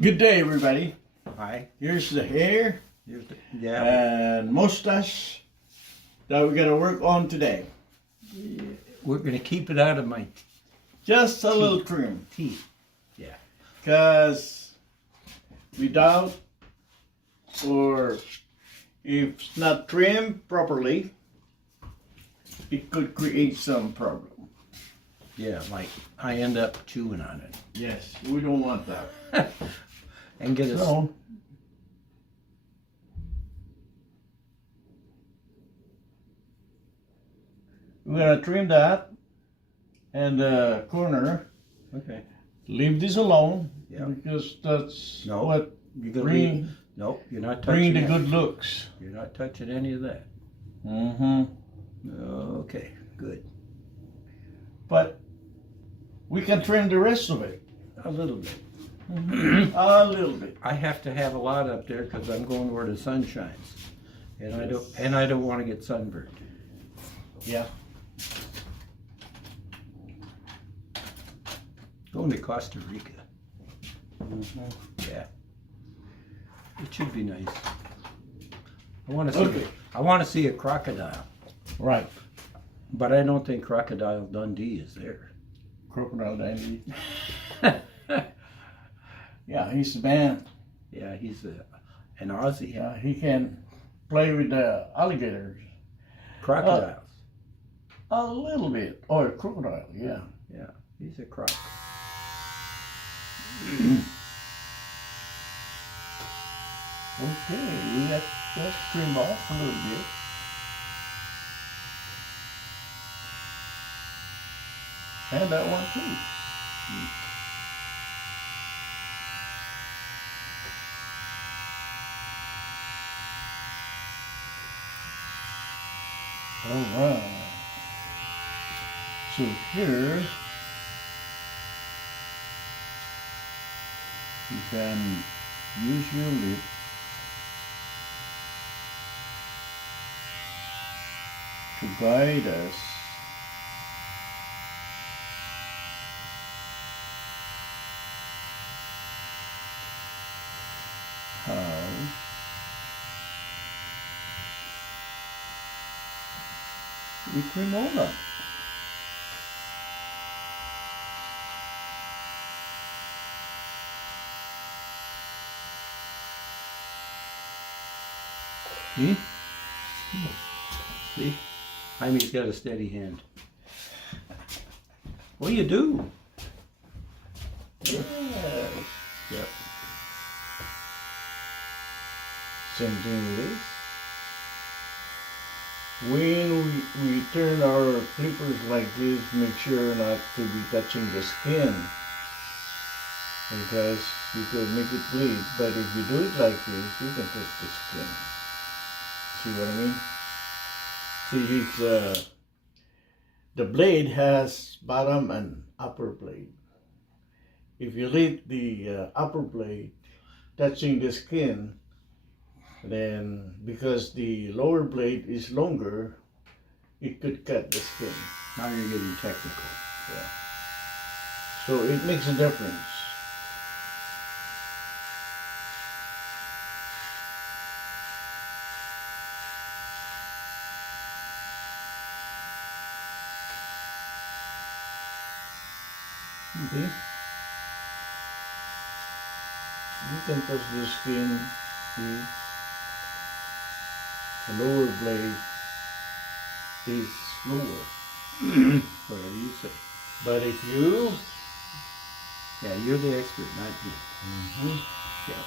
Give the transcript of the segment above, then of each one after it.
Good day, everybody. Hi. Here's the hair Here's the, and mustache that we're going to work on today. we're going to keep it out of my Just a little trim. teeth. Yeah. Because we doubt, or if it's not trimmed properly, it could create some problem. Yeah, like I end up chewing on it. Yes, we don't want that. And get a... So, we're going to trim that and the corner. Okay. Leave this alone, Yeah. because that's No, what you're gonna bring Nope, you're not bring touching the that. good looks. You're not touching any of that. Mm-hmm. Okay, good. But we can trim the rest of it. A little bit. A little bit. I have to have a lot up there because I'm going where the sun shines, and I don't want to get sunburned. Yeah. Going to Costa Rica. Mm-hmm. Yeah. It should be nice. I want to see. Okay. I want to see a crocodile, Right. but I don't think Crocodile Dundee is there. Crocodile Dundee. Yeah, he's the man. Yeah, he's an Aussie. Yeah, he can play with the alligators. Crocodiles. A little bit. Or crocodile, yeah. Yeah, he's a croc. Okay, we got that trim off a little bit. And that one too. All right. So here you can use your lip to guide us how we trim all that. See? See? Jaime's got a steady hand. What do you do? Yes. Yep. Same thing with this. When we turn our clippers like this, make sure not to be touching the skin, because you could make it bleed. But if you do it like this, you can touch the skin. See what I mean? See, it's the blade has bottom and upper blade. If you leave the upper blade touching the skin, then because the lower blade is longer, it could cut the skin. Now you're getting technical. Yeah. So it makes a difference. Okay. You can touch the skin. See? The lower blade is lower. Whatever you say. But if you... Yeah, you're the expert, not me. Mm-hmm. Yeah.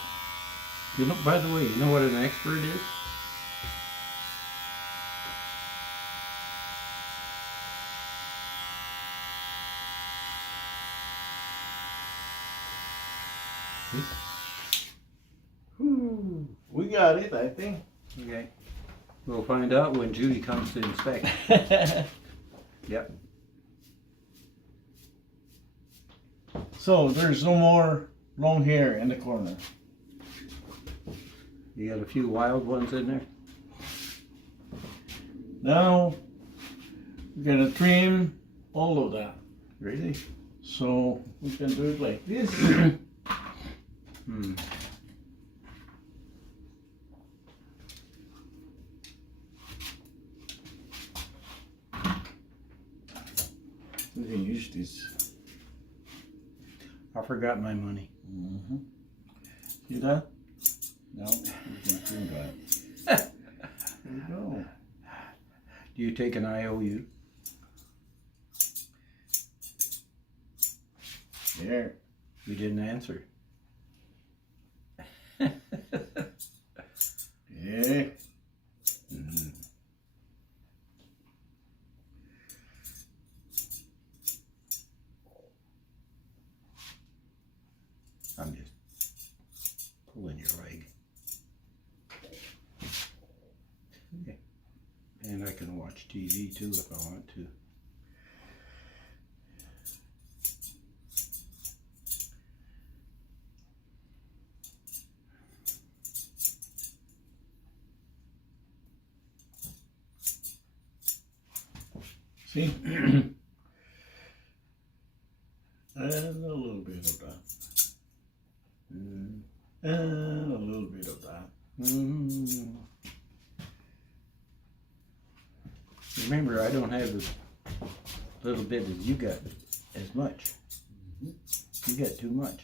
You know, by the way, you know what an expert is? We got it, I think. Okay. We'll find out when Judy comes to inspect. Yep. So there's no more long hair in the corner. You got a few wild ones in there? Now we're gonna trim all of that. Really? So we can do it like this. We can use this. I forgot my money. Mm-hmm. See that? No, we can clean that. There we go. Do you take an IOU? There. You didn't answer. Yeah. Mm-hmm. I'm just pulling your leg. Okay. And I can watch TV too if I want to. See? And a little bit of that. And a little bit of that. Remember, I don't have as little bit as you got as much. You got too much.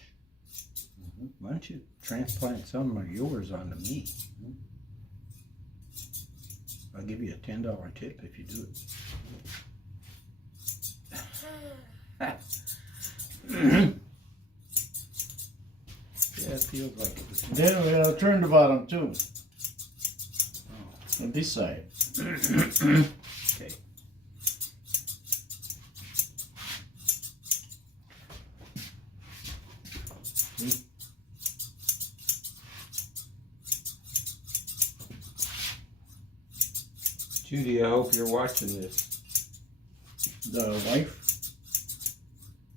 Why don't you transplant some of yours onto me? I'll give you a $10 tip if you do it. Yeah, it feels like it. Then we'll turn the bottom too. On this side. Okay. Judy, I hope you're watching this. The wife?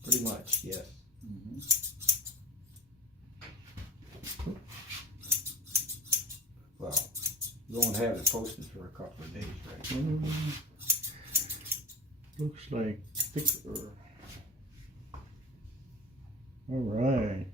Pretty much, yes. Well, you won't have it posted for a couple of days, right? Looks like thicker. All right.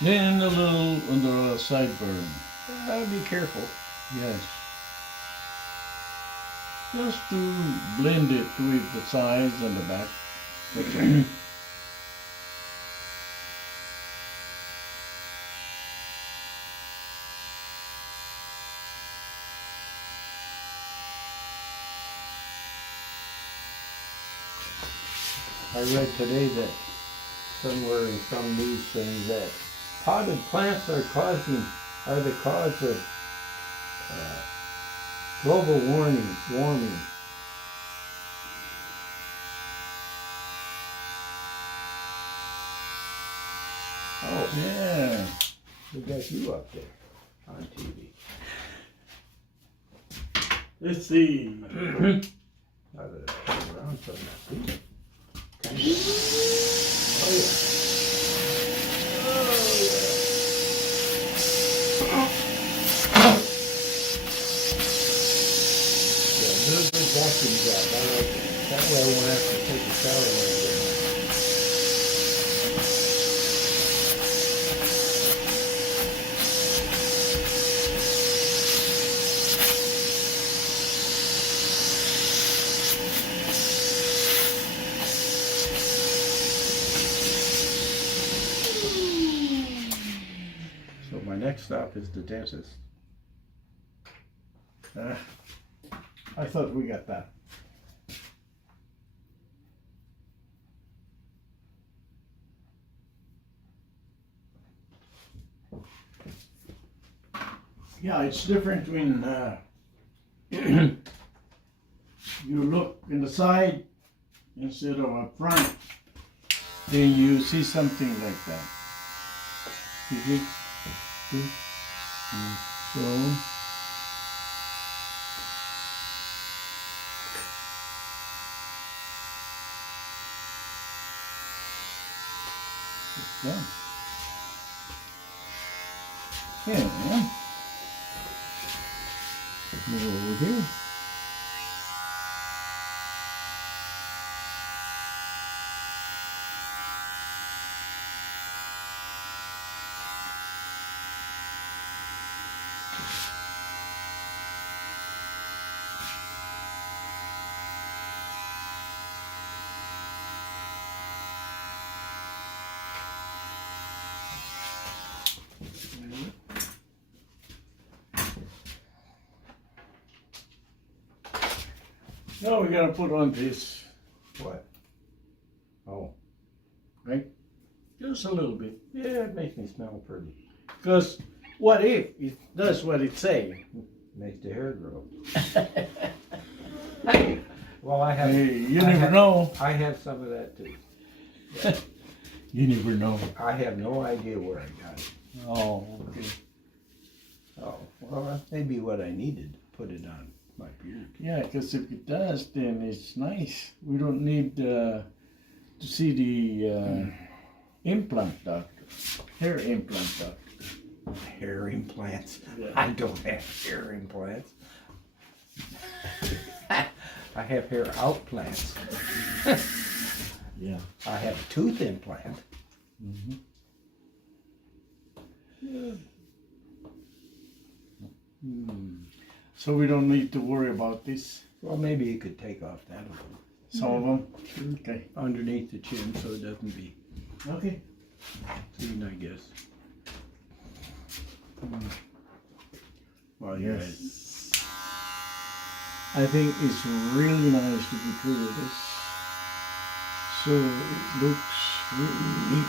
Then a little on the sideburn. Be careful. Yes. Just to blend it with the sides and the back. That's all. I read today that somewhere in some news thing that potted plants are the cause of global warming. Oh, Yeah. we got you up there on TV. Let's see. Now that I turn around so I'm not Oh yeah. Yeah, do a good vacuum job. I like it. That way I won't have to take a shower when I get home. So my next stop is the dentist. I thought we got that. Yeah, it's different when you look in the side instead of up front, then you see something like that. You see? See? So, it's done. Yeah. Move over here. Now we gotta put on this, What? Oh, right? Just a little bit. yeah, it makes me smell pretty. Because what if it does what it say? Makes the hair grow. Well, I have. Hey, you never know. I have some of that too. You never know. I have no idea where I got it. Oh, okay. Oh, well, that's maybe what I needed to put it on my beard. Yeah, because if it does, then it's nice. We don't need to see the implant doctor, hair implant doctor. Hair implants. Yeah. I don't have hair implants. I have hair outplants. Yeah. I have a tooth implant. Mm-hmm. Yeah. So we don't need to worry about this. Well, maybe you could take off that a little. Some of them. Okay. Underneath the chin so it doesn't be Okay. seen, I guess. Well, yeah. Yes. I think it's really nice to get rid of this. So it looks really neat.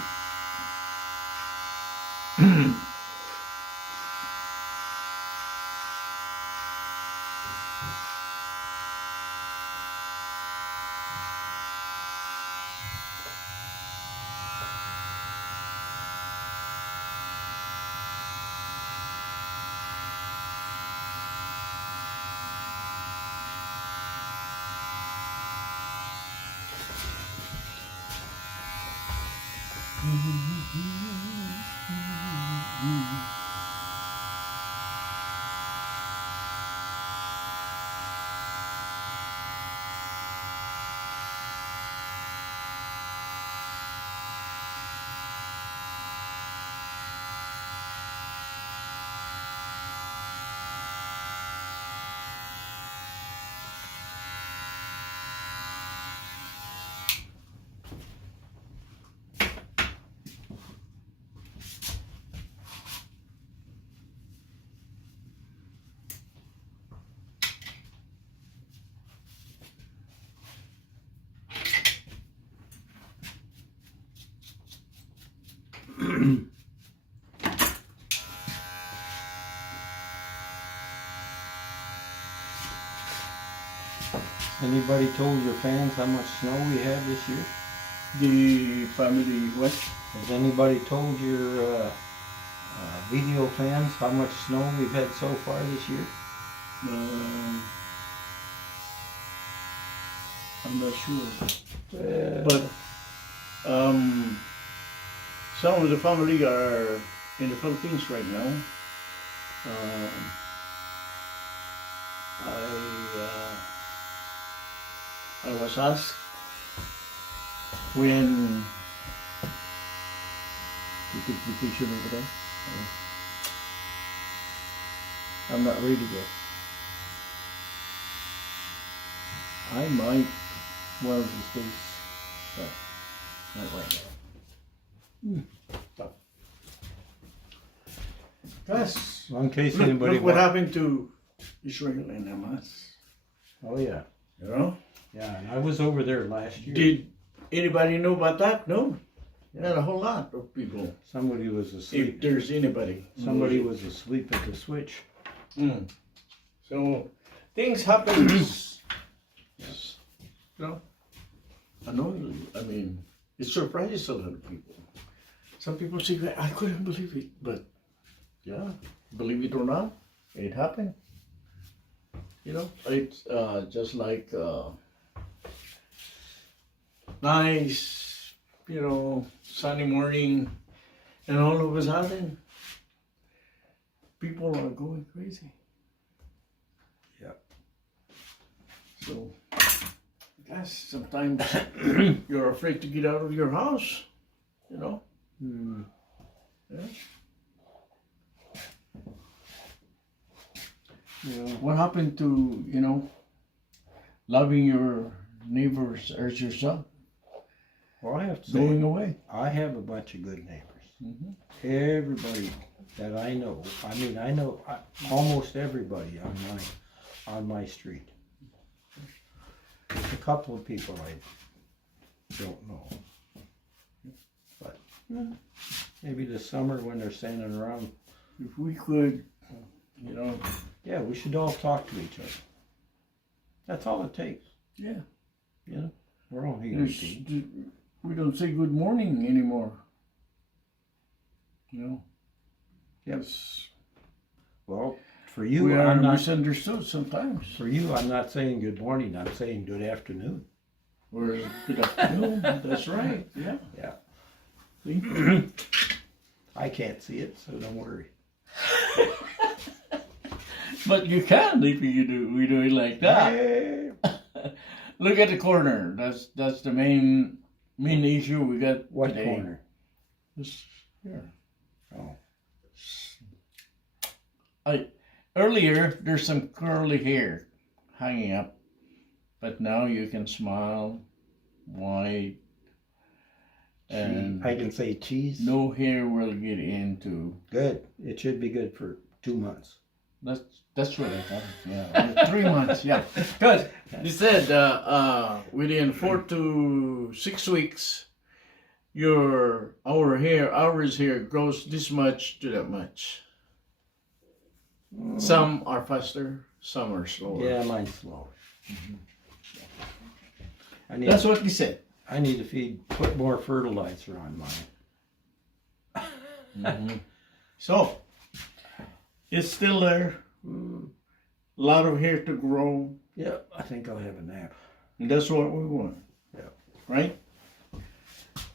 Anybody told your fans how much snow we had this year? The family what? Has anybody told your video fans how much snow we've had so far this year? I'm not sure. But Some of the family are in the Philippines right now. I was asked when you take vacation over there. I'm not ready yet. I might one of these days, but not right now. Yes. Well, in case Look, anybody look what happened to Israel and Hamas. Oh yeah. You know? Yeah, and I was over there last year. Did anybody know about that? No. Not a whole lot of people. Somebody was If asleep. there's anybody. Somebody was asleep at the switch. Mm. So things happen. Yes. You know? Unknowingly. I mean, it surprises a lot of people. Some people say, I couldn't believe it, but yeah, believe it or not, it happened. You know, it's just like nice, you know, sunny morning, and all of a sudden, people are going crazy. Yeah. So, yes, sometimes you're afraid to get out of your house, you know. Mm. Yeah. Yeah. What happened to, you know, loving your neighbors as yourself? Well, I have to say, Going away. I have a bunch of good neighbors. Mm-hmm. Everybody that I know, I mean, I know almost everybody on my street. There's a couple of people I don't know. But maybe this summer when they're standing around, If we could, you know. yeah, we should all talk to each other. That's all it takes. Yeah. You know, we're all human There's, beings. we don't say good morning anymore. You know. Yes. Well, for you, We are I'm not. misunderstood sometimes. For you, I'm not saying good morning. I'm saying good afternoon. Or good afternoon. That's right. Yeah. Yeah. See? I can't see it, so don't worry. But you can if you do. We do it like that. Yeah. Look at the corner. That's the main issue we got What today. corner? This here. Oh. Earlier there's some curly hair hanging up, but now you can smile, white, and I can say cheese. no hair will get into. Good. It should be good for 2 months. That's what I thought. Yeah, 3 months. Yeah, because they said within 4 to 6 weeks, ours hair grows this much to that much. Some are faster, some are slower. Yeah, mine's slow. That's what he said. I need to put more fertilizer on mine. Mm-hmm. So, it's still there. A lot of hair to grow. Yeah, I think I'll have a nap. And that's what we want. Yeah. Right?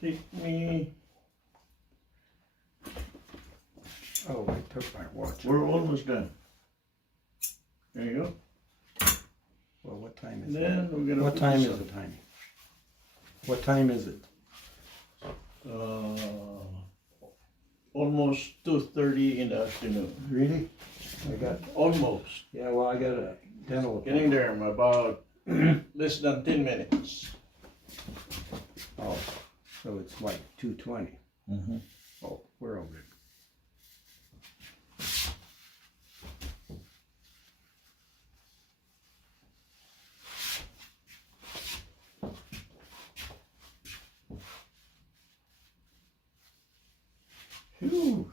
Take me. Oh, I took my watch. We're almost done. There you go. Well, what time is And it? then we're gonna. What put time this is it, Tiny? What time is it? Almost 2:30 in the afternoon. Really? I got. Almost. Yeah, well, I got a dental Getting there in about less than 10 minutes. Oh, so it's like 2:20. Mm-hmm. Oh, we're all good. Phew.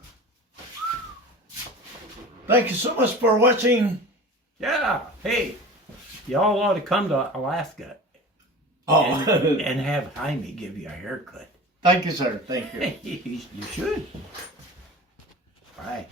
Thank you so much for watching. Yeah. Hey, y'all ought to come to Alaska Oh, and have Jaime give you a haircut. thank you, sir. Thank you. You should. Bye.